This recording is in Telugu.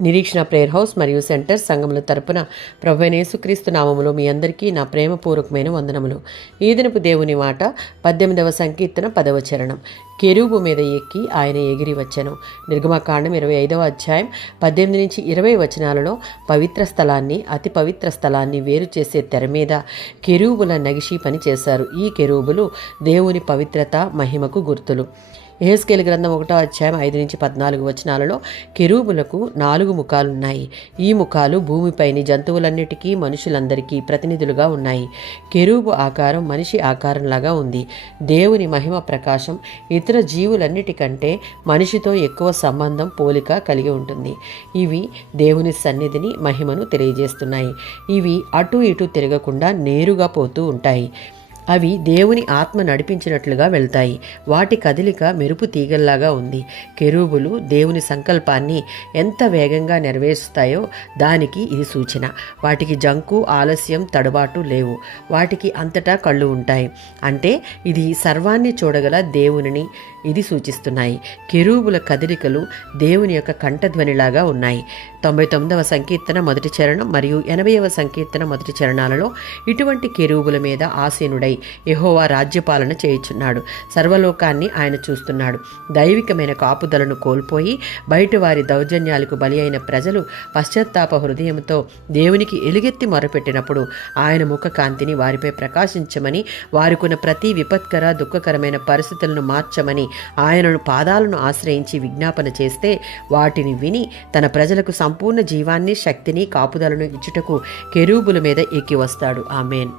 నిరీక్షణ ప్రేయర్ హౌస్ మరియు సెంటర్ సంఘముల తరపున ప్రభువైన యేసుక్రీస్తు నామములో మీ అందరికీ నా ప్రేమపూర్వకమైన వందనములు. ఈ దినపు దేవుని మాట 18వ సంకీర్తన 10వ చరణం. కెరూబు మీద ఎక్కి ఆయన ఎగిరి వచ్చెను. నిర్గమకాండం 25వ అధ్యాయం 18 నుంచి 20 వచనాలలో పవిత్ర స్థలాన్ని అతి పవిత్ర స్థలాన్ని వేరు చేసే తెర మీద కెరూబుల నగిషి పని చేశారు. ఈ కెరూబులు దేవుని పవిత్రత మహిమకు గుర్తులు. యెహెజ్కేలు గ్రంథం 1వ అధ్యాయం 5 నుంచి 14 వచనాలలో కెరూబులకు 4 ముఖాలున్నాయి. ఈ ముఖాలు భూమిపైని జంతువులన్నిటికీ మనుషులందరికీ ప్రతినిధులుగా ఉన్నాయి. కెరూబు ఆకారం మనిషి ఆకారంలాగా ఉంది. దేవుని మహిమ ప్రకాశం ఇతర జీవులన్నిటికంటే మనిషితో ఎక్కువ సంబంధం పోలిక కలిగి ఉంటుంది. ఇవి దేవుని సన్నిధిని మహిమను తెలియజేస్తున్నాయి. ఇవి అటు ఇటు తిరగకుండా నేరుగా పోతూ ఉంటాయి. అవి దేవుని ఆత్మ నడిపించినట్లుగా వెళ్తాయి. వాటి కదలిక మెరుపు తీగల్లాగా ఉంది. కెరూబులు దేవుని సంకల్పాన్ని ఎంత వేగంగా నెరవేరుస్తాయో దానికి ఇది సూచన. వాటికి జంకు, ఆలస్యం, తడబాటు లేవు. వాటికి అంతటా కళ్ళు ఉంటాయి. అంటే ఇది సర్వాన్ని చూడగల దేవునిని ఇది సూచిస్తున్నాయి. కెరూబుల కదలికలు దేవుని యొక్క కంఠధ్వనిలాగా ఉన్నాయి. 99వ సంకీర్తన 1వ చరణం మరియు 80వ సంకీర్తన 1వ చరణాలలో ఇటువంటి కెరూబుల మీద ఆసీనుడై యెహోవా రాజ్యపాలన చేయుచున్నాడు. సర్వలోకాన్ని ఆయన చూస్తున్నాడు. దైవికమైన కాపుదలను కోల్పోయి బయట వారి దౌర్జన్యాలకు బలి అయిన ప్రజలు పశ్చాత్తాప హృదయంతో దేవునికి ఎలుగెత్తి మొరపెట్టినప్పుడు ఆయన ముఖ కాంతిని వారిపై ప్రకాశించమని, వారికున్న ప్రతి విపత్కర దుఃఖకరమైన పరిస్థితులను మార్చమని ఆయనను పాదాలను ఆశ్రయించి విజ్ఞాపన చేస్తే వాటిని విని తన ప్రజలకు సంపూర్ణ జీవాన్ని, శక్తిని, కాపుదలను ఇచ్చుటకు కెరూబుల మీద ఎక్కి వస్తాడు. ఆమేన్.